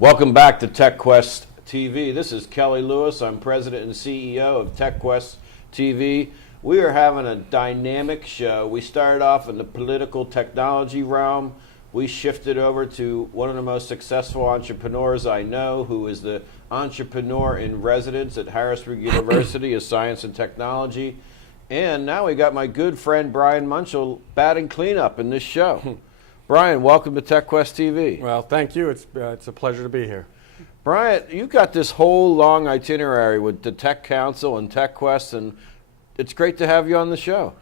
Welcome back to TechQuest TV. This is Kelly Lewis. I'm president and CEO of TechQuest TV. We are having a dynamic show. We started off in the political technology realm. We shifted over to one of the most successful entrepreneurs I know, who is the entrepreneur in residence at Harrisburg University of Science and Technology. And now we got my good friend Bryan Munchel batting cleanup in this show. Bryan, welcome to TechQuest TV. Well, thank you. It's a pleasure to be here. Bryan, you got this whole long itinerary with the Tech Council and TechQuest, and it's great to have you on the show.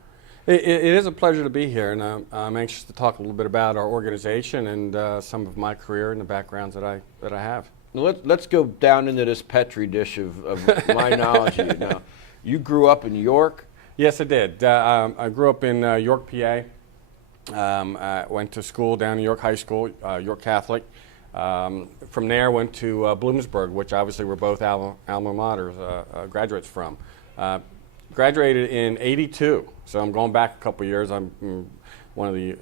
It is a pleasure to be here, and I'm anxious to talk a little bit about our organization and some of my career and the backgrounds that I have. Let's go down into this petri dish of my knowledge of you now. You grew up in York? Yes, I did. I grew up in York, PA. I went to school down in York High School, York Catholic. From there, went to Bloomsburg, which obviously we're both alma maters, graduates from. Graduated in '82, so I'm going back a couple years. I'm one of the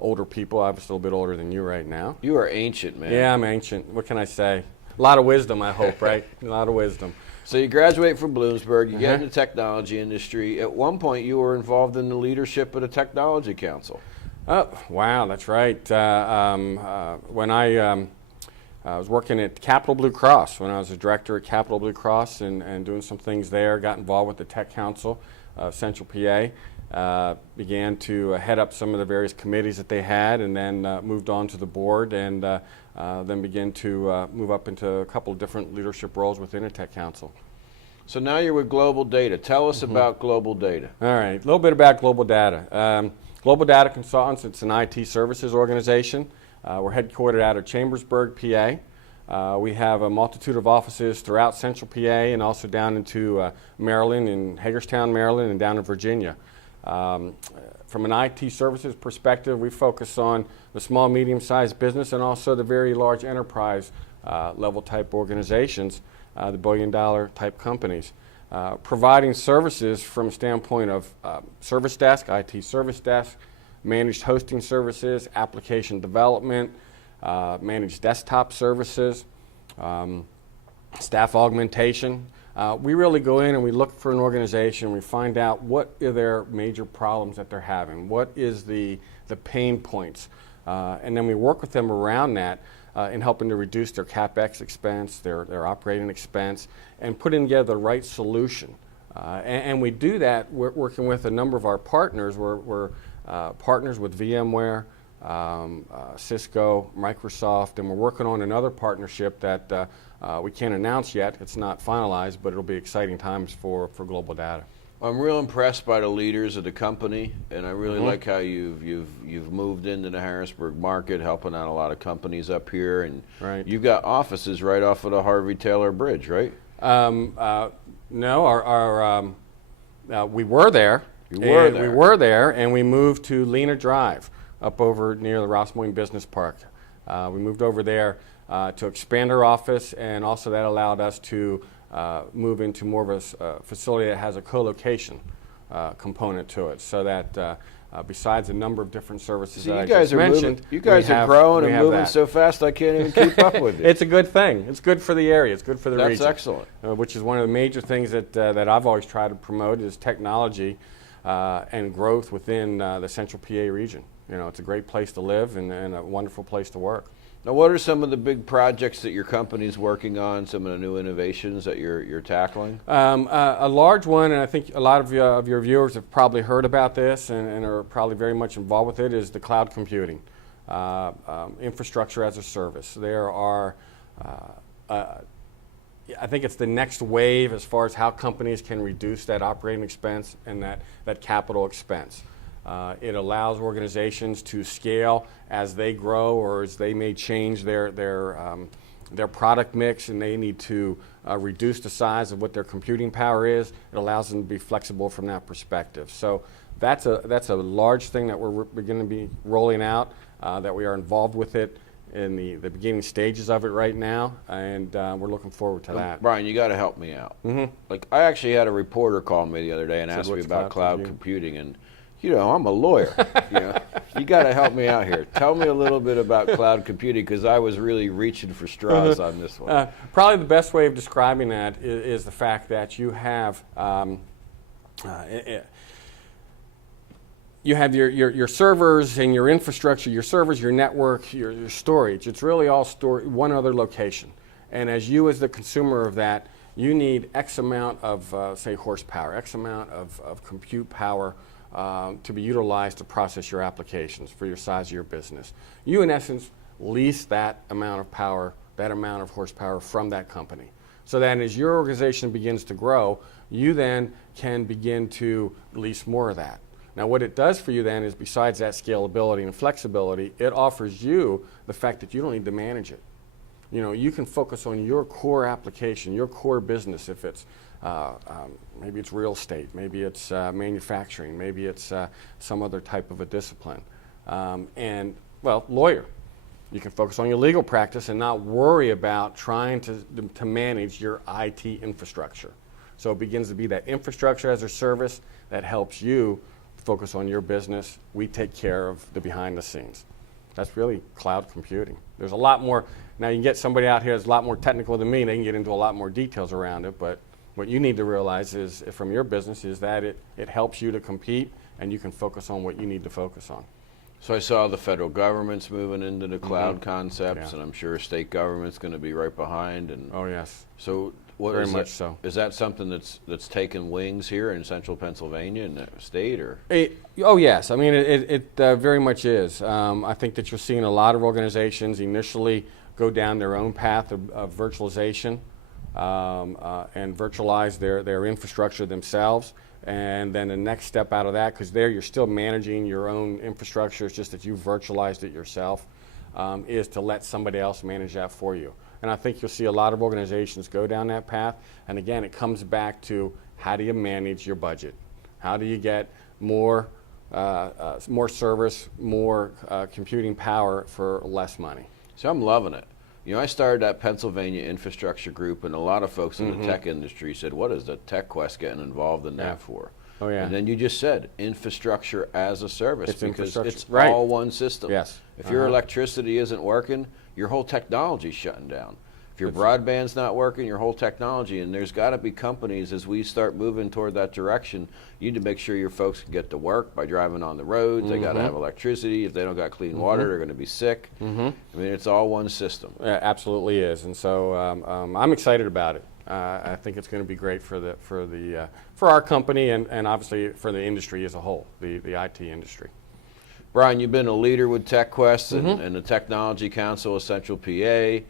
older people. I'm just a little bit older than you right now. You are ancient, man. Yeah, I'm ancient. What can I say? A lot of wisdom, I hope, right? A lot of wisdom. So you graduate from Bloomsburg, you get in the technology industry. At one point, you were involved in the leadership of the Technology Council. Oh, wow, that's right. When I was working at Capital Blue Cross, when I was a director at Capital Blue Cross and doing some things there, got involved with the Tech Council of Central PA, began to head up some of the various committees that they had, and then moved on to the board, and then began to move up into a couple of different leadership roles within the Tech Council. So now you're with Global Data. Tell us about Global Data. All right, a little bit about Global Data. Global Data Consultants, it's an IT services organization. We're headquartered out of Chambersburg, PA. We have a multitude of offices throughout Central PA and also down into Maryland, in Hagerstown, Maryland, and down in Virginia. From an IT services perspective, we focus on the small, medium-sized business and also the very large enterprise level type organizations, the billion-dollar type companies. Providing services from a standpoint of service desk, IT service desk, managed hosting services, application development, managed desktop services, staff augmentation. We really go in and we look for an organization, we find out what are their major problems that they're having, what is the pain points, and then we work with them around that in helping to reduce their CapEx expense, their operating expense, and putting together the right solution. And we do that working with a number of our partners. We're partners with VMware, Cisco, Microsoft, and we're working on another partnership that we can't announce yet. It's not finalized, but it'll be exciting times for Global Data. I'm real impressed by the leaders of the company, and I really like how you've moved into the Harrisburg market, helping out a lot of companies up here, and you've got offices right off of the Harvey Taylor Bridge, right? No, we were there. We were there, and we moved to Lena Drive, up over near the Ross Moyne Business Park. We moved over there to expand our office, and also that allowed us to move into more of a facility that has a co-location component to it, so that besides a number of different services that I just mentioned, you guys are growing and moving so fast I can't even keep up with you. It's a good thing. It's good for the area. It's good for the region. That's excellent. Which is one of the major things that I've always tried to promote is technology and growth within the Central PA region. You know, it's a great place to live and a wonderful place to work. Now, what are some of the big projects that your company's working on, some of the new innovations that you're tackling? A large one, and I think a lot of your viewers have probably heard about this and are probably very much involved with it, is the cloud computing, infrastructure as a service. There are, I think it's the next wave as far as how companies can reduce that operating expense and that capital expense. It allows organizations to scale as they grow or as they may change their product mix and they need to reduce the size of what their computing power is. It allows them to be flexible from that perspective. So that's a large thing that we're going to be rolling out, that we are involved with it in the beginning stages of it right now, and we're looking forward to that. Bryan, you got to help me out. Like, I actually had a reporter call me the other day and asked me about cloud computing, and You know, I'm a lawyer. You got to help me out here. Tell me a little bit about cloud computing, because I was really reaching for straws on this one. Probably the best way of describing that is the fact that you have your servers and your infrastructure, your servers, your network, your storage. It's really all stored one other location. And as you, as the consumer of that, you need X amount of, say, horsepower, X amount of compute power to be utilized to process your applications for your size of your business. You, in essence, lease that amount of power, that amount of horsepower from that company. So then as your organization begins to grow, you then can begin to lease more of that. Now what it does for you then is, besides that scalability and flexibility, it offers you the fact that you don't need to manage it. You can focus on your core application, your core business. If it's maybe it's real estate, maybe it's manufacturing, maybe it's some other type of a discipline. And lawyer. You can focus on your legal practice and not worry about trying to manage your IT infrastructure. So it begins to be that infrastructure as a service that helps you focus on your business. We take care of the behind the scenes. That's really cloud computing. There's a lot more. Now you can get somebody out here that's a lot more technical than me, and they can get into a lot more details around it, but what you need to realize is, from your business, is that it helps you to compete, and you can focus on what you need to focus on. So I saw the federal government's moving into the cloud concepts, and I'm sure state government's going to be right behind. And oh yes. So what very is much that, so. Is that something that's taken wings here in central Pennsylvania in the state, or? Oh yes. I mean, it very much is. I think that you're seeing a lot of organizations initially go down their own path of virtualization and virtualize their infrastructure themselves. And then the next step out of that, because there you're still managing your own infrastructure, it's just that you virtualized it yourself, is to let somebody else manage that for you. And I think you'll see a lot of organizations go down that path. And again, it comes back to, how do you manage your budget? How do you get more service, more computing power for less money? So I'm loving it. I started that Pennsylvania infrastructure group, and a lot of folks in the tech industry said, what is the TechQuest getting involved in that for? Oh, yeah. And then you just said infrastructure as a service, because it's right. all one system. Yes. If your electricity isn't working, your whole technology's shutting down. If your broadband's not working, your whole technology, and there's got to be companies, as we start moving toward that direction, you need to make sure your folks can get to work by driving on the roads. They got to have electricity. If they don't got clean water, they're going to be sick. I mean, it's all one system. It absolutely is, and so I'm excited about it. I think it's going to be great for our company and obviously for the industry as a whole, the IT industry. Bryan, you've been a leader with TechQuest and the Technology Council of Central PA.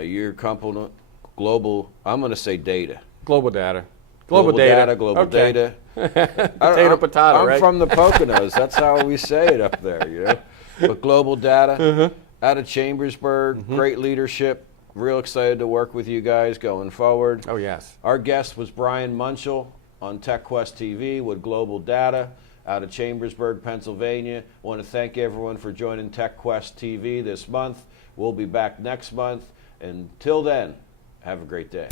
Your company, global, I'm going to say data. Global data. Global data. Potato, right? I'm from the Poconos. That's how we say it up there, But global data, out of Chambersburg, great leadership. Real excited to work with you guys going forward. Oh, yes. Our guest was Bryan Munchel on TechQuest TV with Global Data out of Chambersburg, Pennsylvania. I want to thank everyone for joining TechQuest TV this month. We'll be back next month. Until then, have a great day.